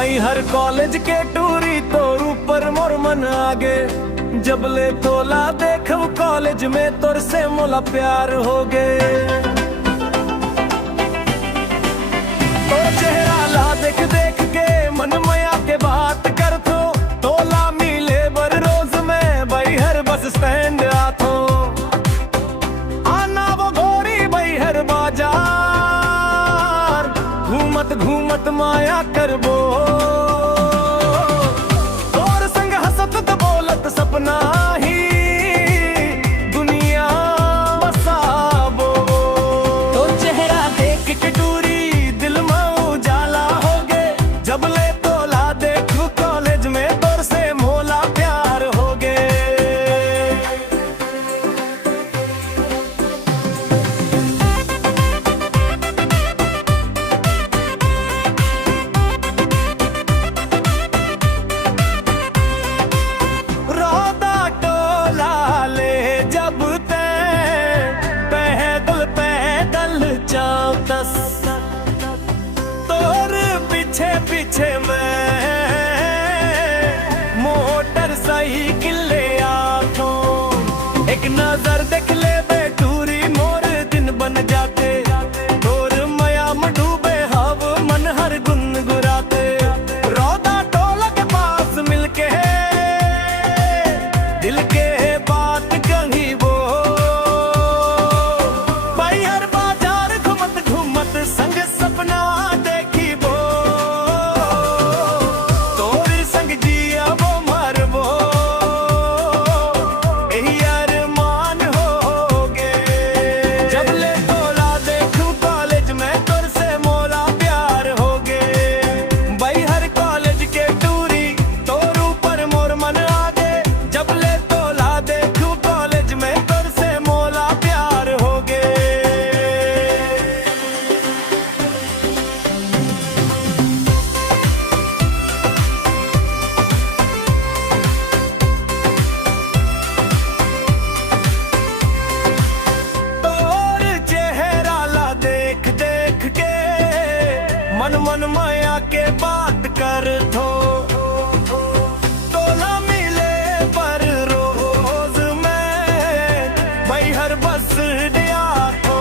भाई हर कॉलेज के टूरी तो ऊपर मोर मन आगे, जब ले तोला देख कॉलेज में तोर से मोला प्यार हो गए। तो चेहरा ला देख देख के मन मया के बात कर थो, तोला मिले बर रोज में भाई हर बस स्टैंड आथो, आना वो गोरी भाई हर बाजार, घूमत घूमत माया करबो, तोर संग हसत तो बोलत सपना ही दुनिया बसाबो। तो चेहरा देख के टूरी दिल में उजाला हो गे, जब ले तोला देखू कॉलेज में तोर से मोला प्यार हो गे। रोदा टोला ले जब ते पैदल पैदल चलतस, तोर पीछे पीछे मैं मोटर साइकिल ले आथो, एक नजर देख ले बेटूरी मोर दिन बन जाते, तोर मया में डूबे हव मन हर गुनगुराते। रोदा टोला के पास मिलके दिल के बात कही वो, भाई हर बाजार घूमत घूमत संग सपना देखी वो, तोर संग जिया वो मरबो, यही अरमान हो गे। जब ले तोला देखूं कॉलेज में तोर से मोला प्यार हो गे, भाई हर कॉलेज के टूरी तोर ऊपर मोर मन आगे, जब ले तोला देखूं कॉलेज में तोर से मोला प्यार हो गे। तोर चेहरा ला देख देख के मन मन माया के बात कर थो, तोला मिले पर रोज में भाई हर बस दिया थो,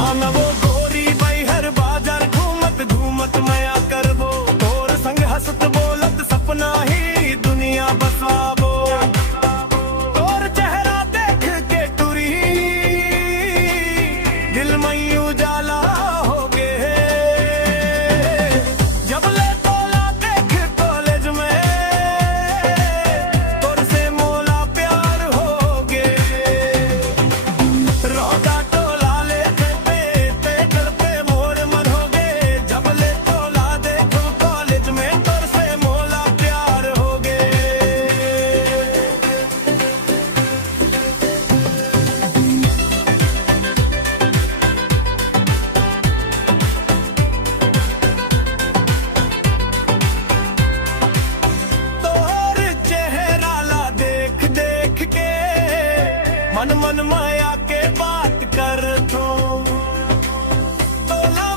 आना वो गोरी भाई हर बाजार घूमत घूमत माया करबो, तोर संग हंसत बोलत सपना ही दुनिया बसाबो। तोर चेहरा देख के टूरी दिल में उजाला हो गे, जब ले तोला देख कॉलेज में तोर से मोला प्यार हो गे। रोदा टोला ले ते करते मोर मन हो गे, जब ले तोला देखो कॉलेज में तोर से मोला प्यार हो गे। तोर चेहरा ला देख देख के मन मन माया के बात कर थो, तोला